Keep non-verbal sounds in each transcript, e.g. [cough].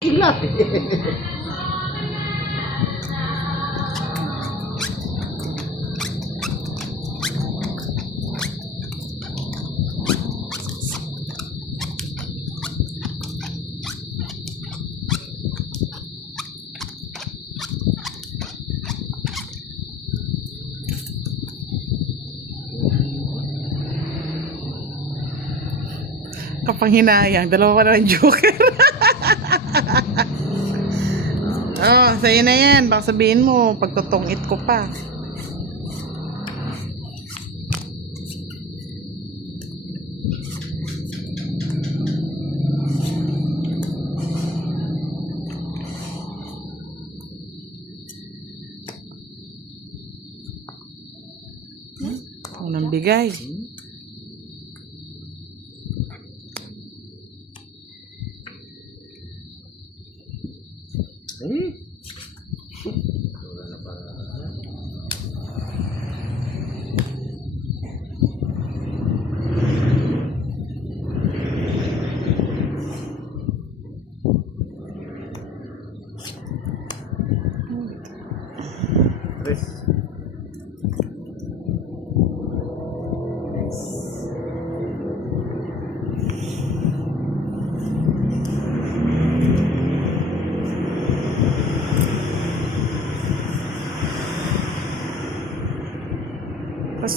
bigla. Kapanghinayang, dalawa pa na joker. [laughs] sa'yo na yan. Baka sabihin mo, pagtutungit ko pa. Ako nang bigay.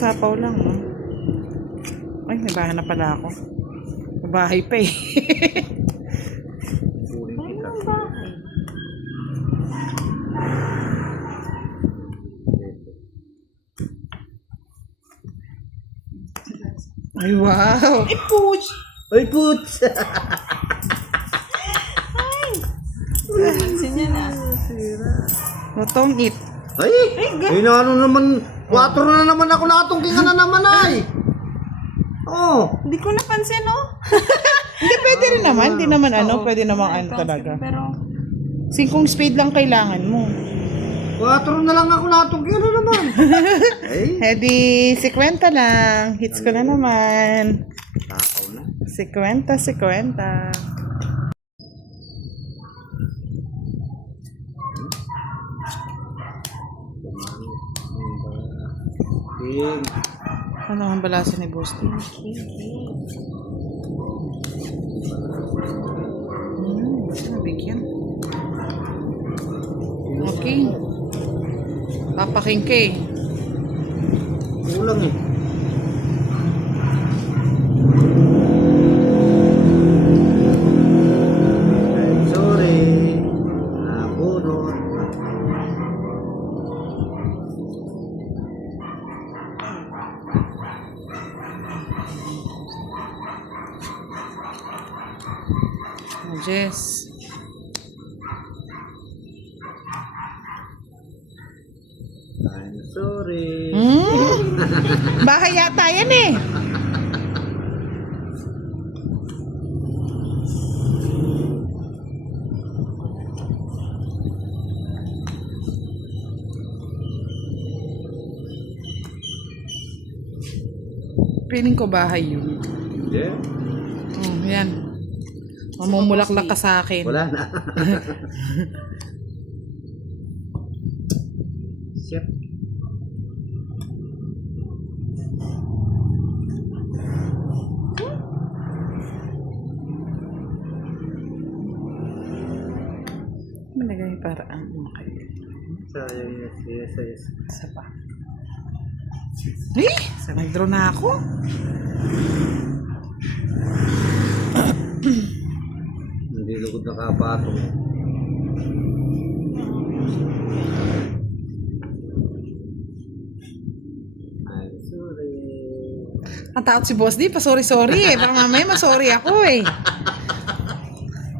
Pasapaw lang, no? Ay, may bahay na pala ako. May bahay pa eh. Ay, wow! Ay, puch! Ay, putz! Pansin niya na. Lutong it. Ay! Ay, na ano naman, 4 na naman ako natungkingan na naman ay! Oh! Hindi ko napansin, oh. [laughs] Hindi, pwede rin naman. Hindi naman ano, pwede naman ano talaga. Pero, Singkong speed lang kailangan mo. 4 na lang ako natungkingan na naman! [laughs] Ay! Edi, 50 lang. Hits ko na naman. Takaw na. 50, 50. King. Ano ang balasa ni Bosti? Hmm, nabigyan. Okay. Papaking ka eh. Kulang eh. I'm sorry. Hmm? Bahay yata yan eh. Piling ko bahay yun. Yeah. Oh, yan. Mamumulaklak ka sa akin. Wala na. [laughs] Shit. Malagay para ang okay. Sayang, yes, yes, yes. Isa pa. Eh, sa nag-draw na ako. Hindi lugod na Ang taot si Boss D, pa sorry-sorry eh. Baka mamaya masorry ako eh.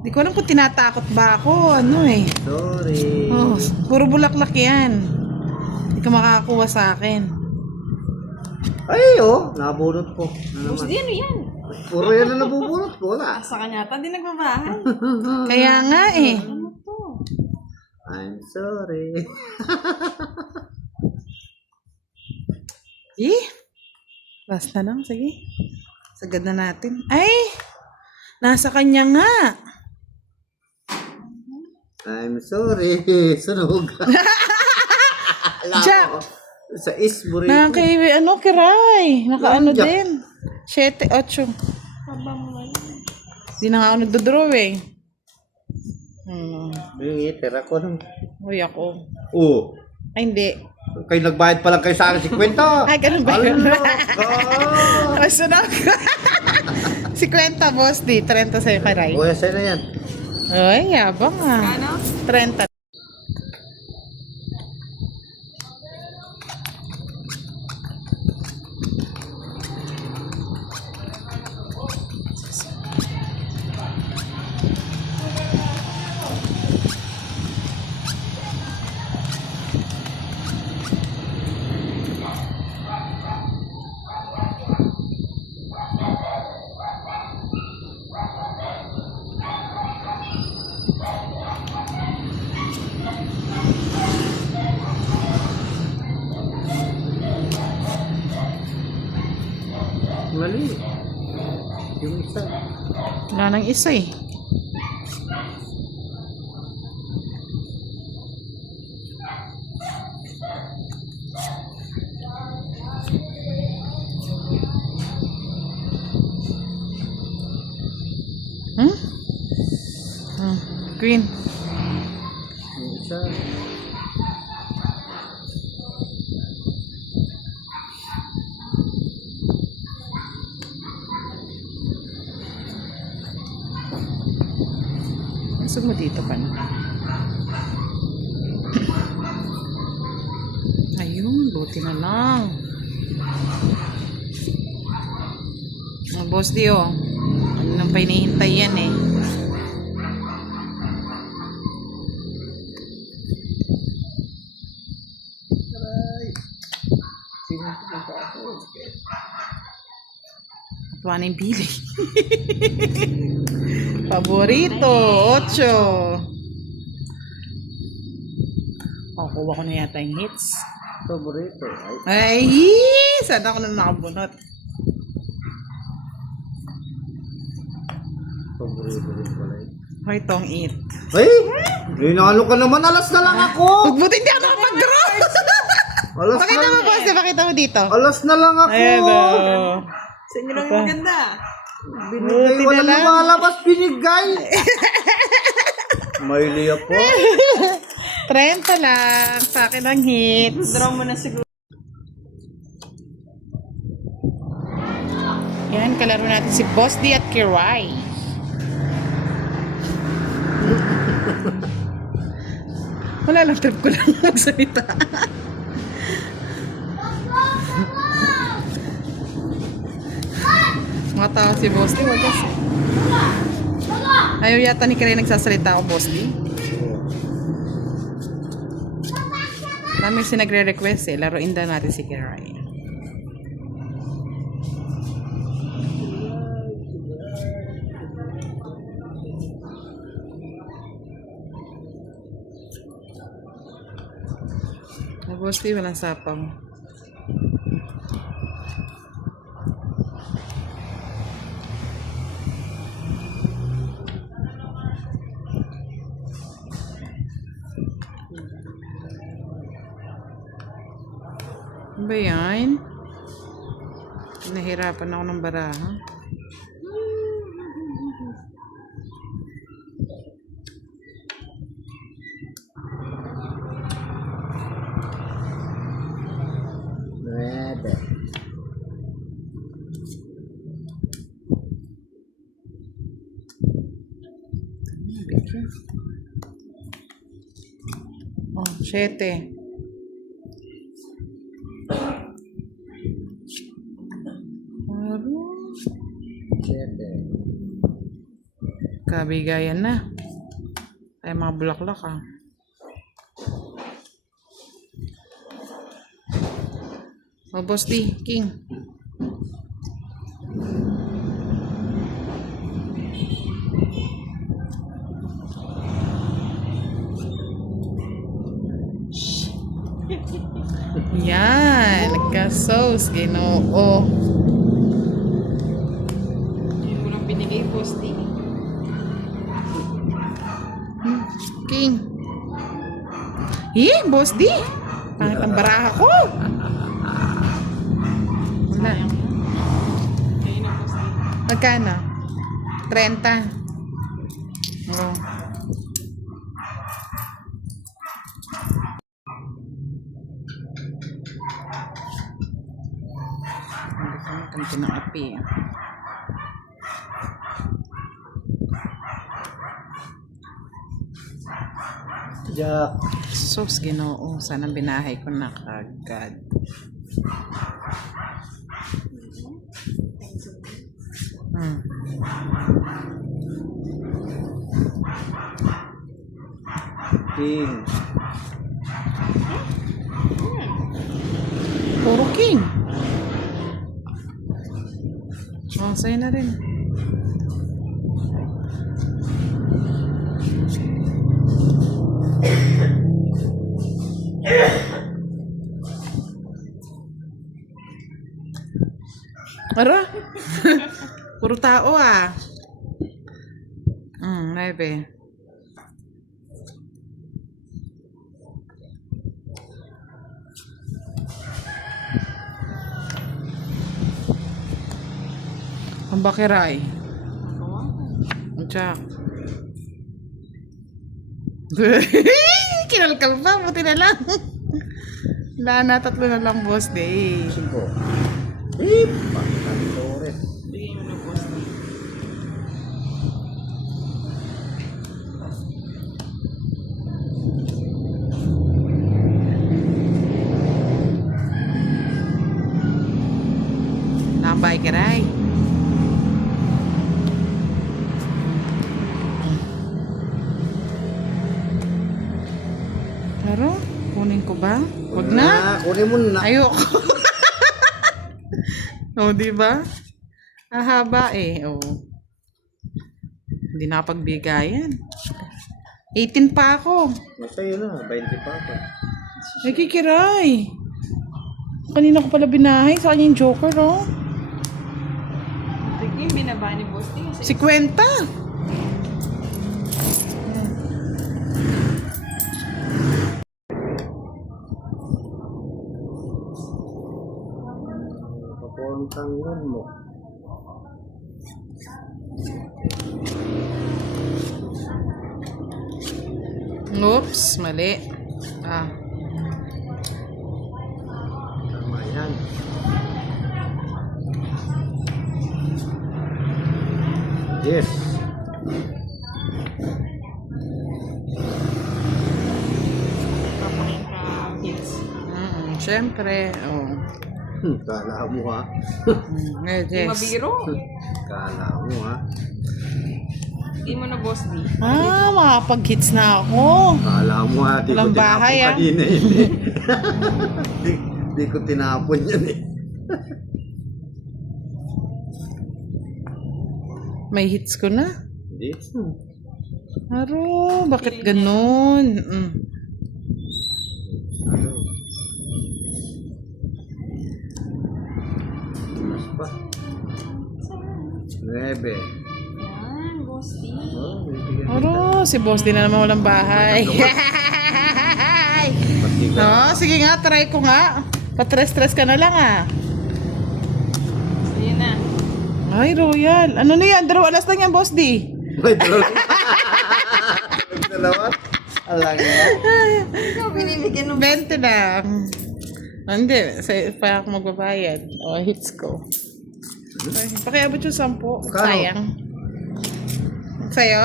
Hindi ko alam kung tinatakot ba ako. Ano eh. Sorry. Oh, puro bulaklak yan. Hindi ka makakakuha sa akin. Ay, oh, nabunot ko. Na Boss, naman. di ano yan? Puro yan na nabubunot ko. Wala. Asa ka nyata, di nagbabahay. [laughs] Kaya nga eh. ano to? I'm sorry. [laughs] Eh, last na lang. Sige. Sagad na natin. Ay! Nasa kanya nga. I'm sorry. [laughs] Sunog. [laughs] Alam Jack! ko. Sa Isbury. Na kay, ano, kiray. Naka ano Jack. din. 7, 8. Di na nga ako nagdodraw eh. Hmm. Yung itira ko nung. Uy, ako. Oo. Ay, hindi. Kayo nagbayad pa lang kayo sa akin si Kwenta. Ay, [laughs] ganun ba yun? Ala ka. [laughs] Ay, sunog. [laughs] si Kwenta, boss, di. 30 sa'yo, kiray. Kuya, sa'yo na yan. Ay, yabang ah. Ano? 30. Yung isa. Wala nang isa eh. Hmm? Hmm. Green. Gusto mo dito pa na. Ayun, buti na lang. Mga boss di oh. Ano nang pa hinihintay yan eh. Tuwa na yung pili. [laughs] Paborito, 8. Oh, kuha ko na yata yung hits. Paborito. Ay, Ay, sana ako na nakabunot. paborito rin pala yun. Hoy, tong eat. Ay! Linalo ka naman. Alas na lang ako. Huwag buti hindi ako nakapag-draw. Alas Pakita na mo, boss. Pakita mo dito. Alas na lang ako. Ayan oh. Sa inyo lang yung maganda. Binigay, Buti na wala lang. lumalabas, binigay. May liya po. [laughs] 30 lang. Sa akin ang hits. Draw mo na siguro. Yan, kalaro natin si Boss D at Kirai. [laughs] Wala lang, trip ko lang [laughs] magsalita. Mga tao si Boss D, wag kasi. Ayaw yata ni Kirai nagsasalita ako, Boss D. Dami si nagre-request eh, laruin daw natin si. Tapos di walang sapaw. Ano ba yan? Nahirapan ako ng baraha. Picture. Oh, siyete. Kabigayan na. Ay, mga bulaklak ah. O, Boss D, King. [laughs] Yan, nagka-sauce, ginoo. Eh, boss di. Pangit ang baraha ko. Wala. D. Magkano? 30. Oh. Hindi ko makanto ng api. Jack. Sus, ginoo. Sana binahay ko na kagad. Hmm. King. Puro king. Oh, sa'yo na rin. Ara? Puro tao ah. Hmm, nebe. Ang bakiray. Jack. [laughs] Kinalkal pa, buti na lang. Wala tatlo na lang boss day. Cinco. Eh, pangit Torres. Bigay mo na boss D. Nambay kiray. Pero, kunin ko ba? Huwag na. Kunin mo na. Ayoko. [laughs] oh, di ba? Ahaba eh. Oh. Hindi nakapagbigayan. 18 pa ako. Sa'yo na, 20 pa ako. Ay, kikiray. Kanina ko pala binahay. Sa kanya yung joker, oh. Sige, binaba ni boss D. Kasi 50. Papuntang yun mo. Oops, mali. Ah, Tama yan. Yes. hits. mm, syempre. Oh. Kala mo ha. Mm, eh, Di yes. mabiro. Kala mo ha. Hindi mo na boss D. Ah, makapag-hits na ako. Kala mo ha. Di ko Walang tinapon bahay, ah. kanina yun eh. [laughs] di, di ko tinapon yan eh. May hits ko na. Hindi. Aro, bakit ganun? Mm. Nuebe. Yan, boss D. Oh. Aro, si boss din na naman walang bahay. [laughs] No, sige nga, try ko nga. Patres-tres ka na lang ah. Yun na. Ay, Royal. Ano na yan? Dalawa alas lang yan, boss D. May dalawa. [laughs] Dalawa? Alang yan. Ikaw binibigyan ng 20 lang. Ah, Hindi, sa, pa ako magbabayad. O, hits ko. Ay, pakiabot yung 10. Magkano? Sayang. Sa'yo?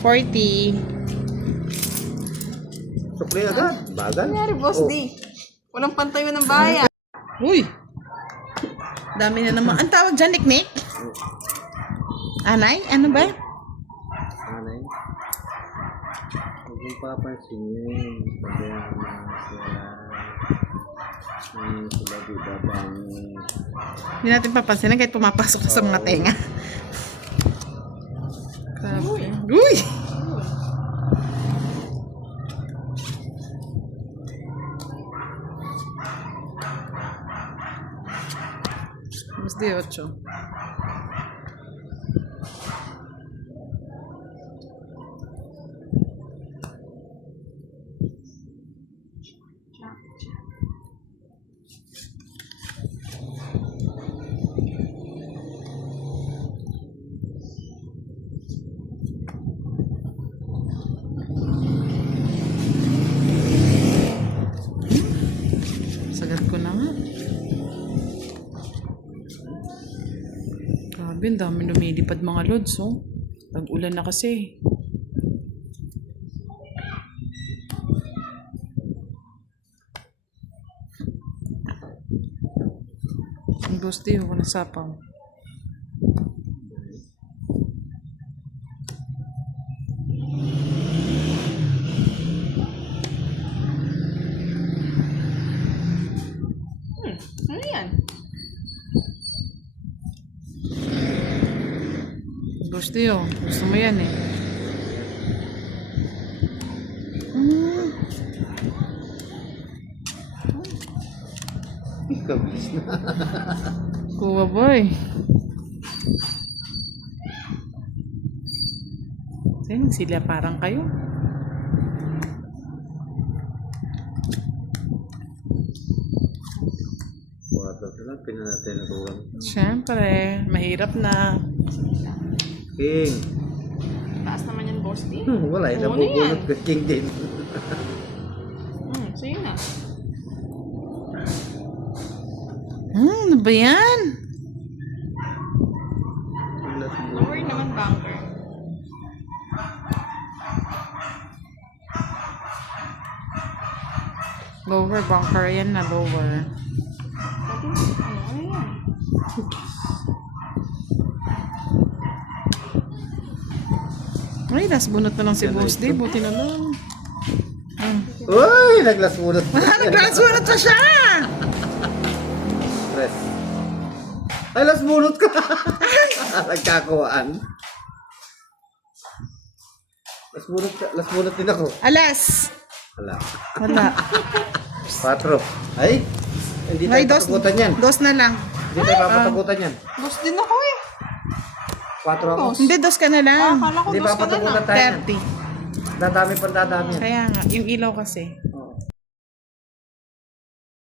40. Sukli agad. Bagal. nangyari, boss Oh. D. Walang pantay mo ng bayan. Uy! Dami na naman. Ang tawag dyan, Nick Nick? Anay? Ano ba? Anay. Huwag mong papansinin. Sabihan na sila. Hindi natin papansinin kahit pumapasok sa mga tenga. Grabe. Uy! Mas di 8. Grabe, ang dami lumilipad mga lods, oh. Tag-ulan na kasi. Ang gusto yun, kung nasapaw. Hmm, ano yan? Gusto yun. Gusto mo yan eh. Mm. Kabis na. [laughs] Kuha boy. Sino sila parang kayo? Water na lang, pinan natin ang ulam. Siyempre, mahirap na. King. Taas naman yan, boss D. Hmm, [laughs] wala, eh, Oo na nabubunot yan. ka king din. Hmm, sige na. Hmm, ano ba yan? Lower naman, banker. Lower bunker yan na lower. Ano, ano yan? Ay, nas bunot na lang si Boss D. Buti na lang. Hmm. Uy, naglasmunot. [laughs] Naglasunod pa siya! Stress. Ay, lasmunot ka. [laughs] Nagkakuhaan. Lasmunot ka. Lasmunot din ako. Alas! Wala. Wala. [laughs] Patro. Ay, hindi Ay, tayo dos, patagutan yan. dos na lang. Hindi tayo papatagutan yan. Boss din ako eh. Patro ako. Hindi, dos ka na Ah, lang. akala ko Hindi dos ka na lang. papatagutan tayo yan. 30. Dadami pa dadami. Kaya nga, yung ilaw kasi.